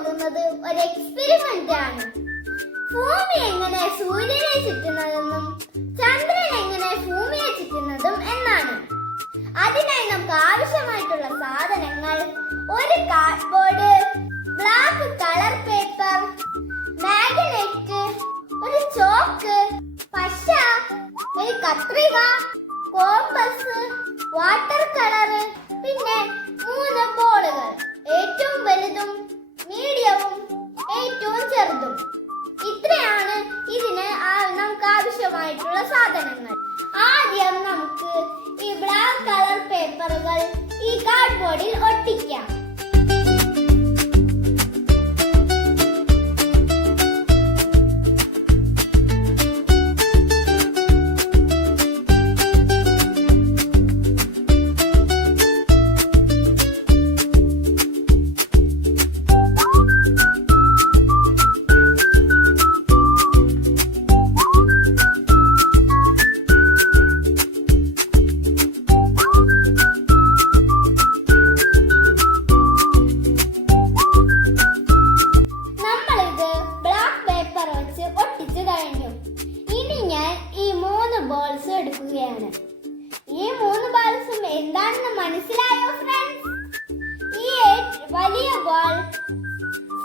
പോകുന്നത് ഒരു എക്സ്പെരിമെന്റ് ആണ്. ഭൂമി എങ്ങനെ സൂര്യനെ ചുറ്റുന്നതെന്നും ചന്ദ്രൻ എങ്ങനെ ഭൂമിയെ ചുറ്റുന്നതും എന്നാണ്. അതിനായി നമുക്ക് ആവശ്യമായിട്ടുള്ള സാധനങ്ങൾ ഒരു cardboard black colour paper magnet ഒരു ചോക്ക് പശ ഒരു കത്രിക കോമ്പസ് വാട്ടർ കളർ പിന്നെ മൂന്ന് ബോൾ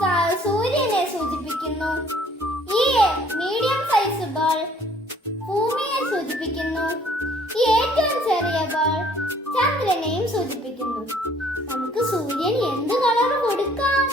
സൂര്യനെ സൂചിപ്പിക്കുന്നു. ഈ മീഡിയം സൈസ് ബോൾ ഭൂമിയെ സൂചിപ്പിക്കുന്നു. ഈ ഏറ്റവും ചെറിയ ബോൾ ചന്ദ്രനെയും സൂചിപ്പിക്കുന്നു. നമുക്ക് സൂര്യൻ എന്ത് കളർ കൊടുക്കാം?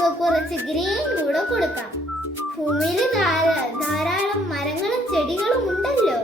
നമുക്ക് കുറച്ച് ഗ്രീൻ കൂടെ കൊടുക്കാം. ഭൂമിയിൽ ധാരാളം മരങ്ങളും ചെടികളും ഉണ്ടല്ലോ.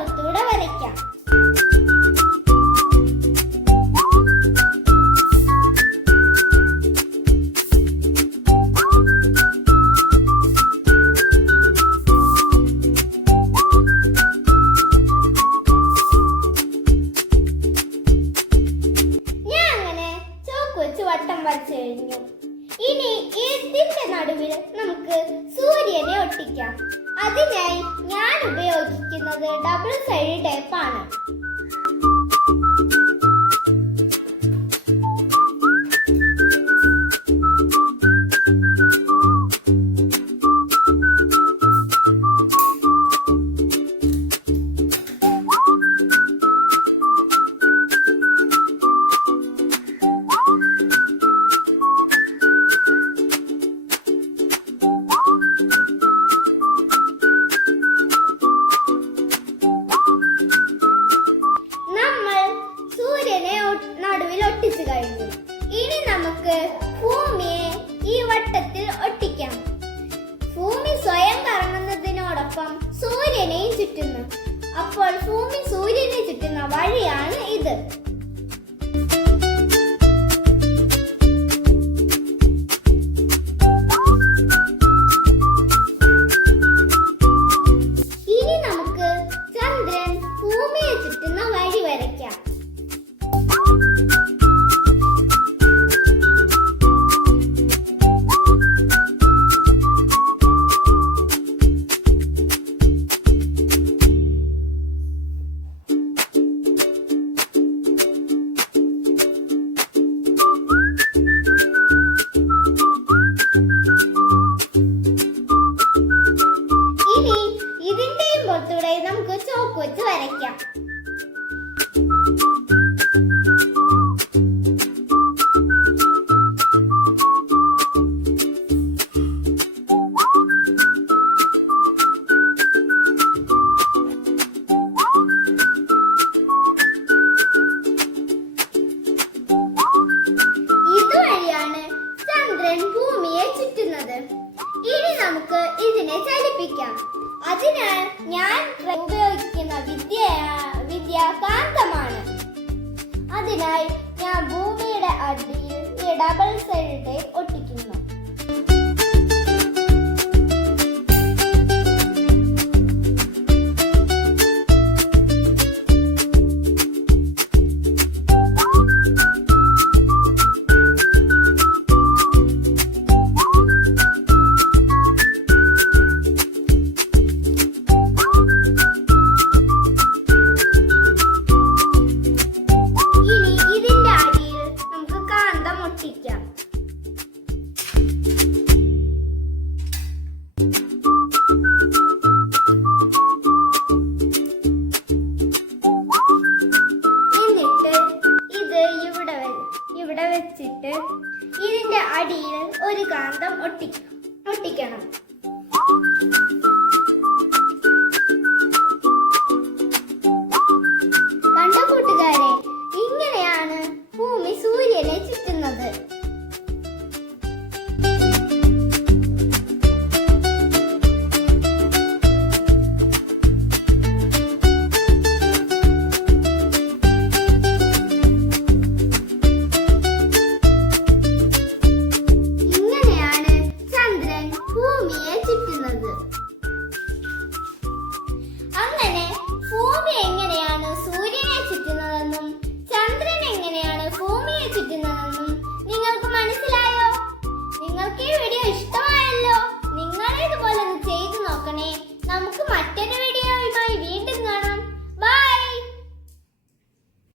നിറത്തൂടെ വരയ്ക്കാം. ഉപയോഗിക്കുന്നത് ഡബിൾ സൈഡ് ടേപ്പ് ആണ്. സൂര്യനെയും ചുറ്റുന്നു. അപ്പോൾ ഭൂമി സൂര്യനെ ചുറ്റുന്ന വഴിയാണ് ഇത്. ചോക്ക് വെച്ച് വരയ്ക്കാം. type ഇതിന്റെ അടിയിൽ ഒരു കാന്തം ഒട്ടി ഒട്ടിക്കണം.